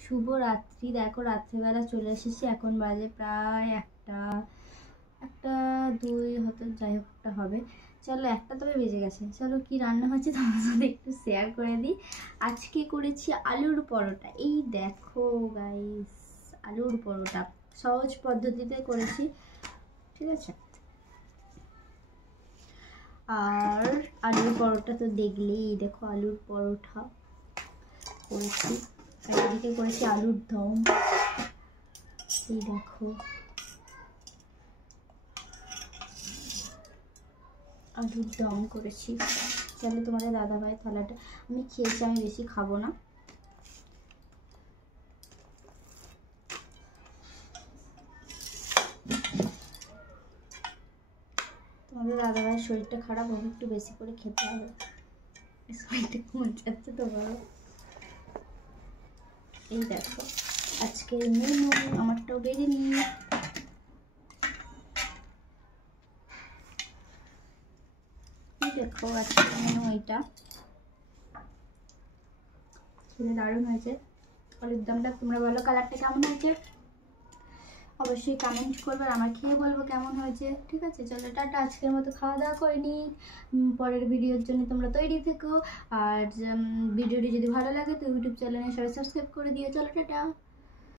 শুভ রাত্রি। দেখো রাত্রিবেলা চলে এসেছি, এখন বাজে প্রায় একটা 2 হয়তো, যাই হোক একটা হবে। চলো, একটা তবে বেজে গেছে। চলো কি রান্না হচ্ছে তোমার সাথে একটু শেয়ার করে দিই। আজকে করেছি আলুর পরোটা। এই দেখো গাইস, আলুর পরোটা সহজ পদ্ধতিতে করেছি, ঠিক আছে। আর আলুর পরোটা তো দেখলেই, দেখো আলুর পরোটা করেছি। আর এদিকে করেছি আলুর দম, এই দেখো আলুর দম করেছি। চলো তোমাদের দাদাভাই থালাটা আমি খেয়েছি, আমি বেশি খাবো না। তোমাদের দাদাভাইয়ের শরীরটা খারাপ, ওকে একটু বেশি করে খেতে হবে, শরীরটা কমে যাচ্ছে তো বলো। এই দেখো আজকে মেনু, আমারটাও বেড়ে নিই। দেখো আজকে মেনু এইটা, খেলে দারুণ হয়েছে। আলুর দমটা তোমরা বলো কালারটা কেমন হয়েছে, অবশ্যই কমেন্ট করবে, আর আমার খেয়ে বলবো কেমন হয়েছে, ঠিক আছে। চলো টাটা, আজকের মতো খাওয়া দাওয়া করে নিই, পরের ভিডিওর জন্য তোমরা তৈরি থেকো। আর ভিডিওটি যদি ভালো লাগে তো ইউটিউব চ্যানেলে সবাই সাবস্ক্রাইব করে দিও। চলো টাটা।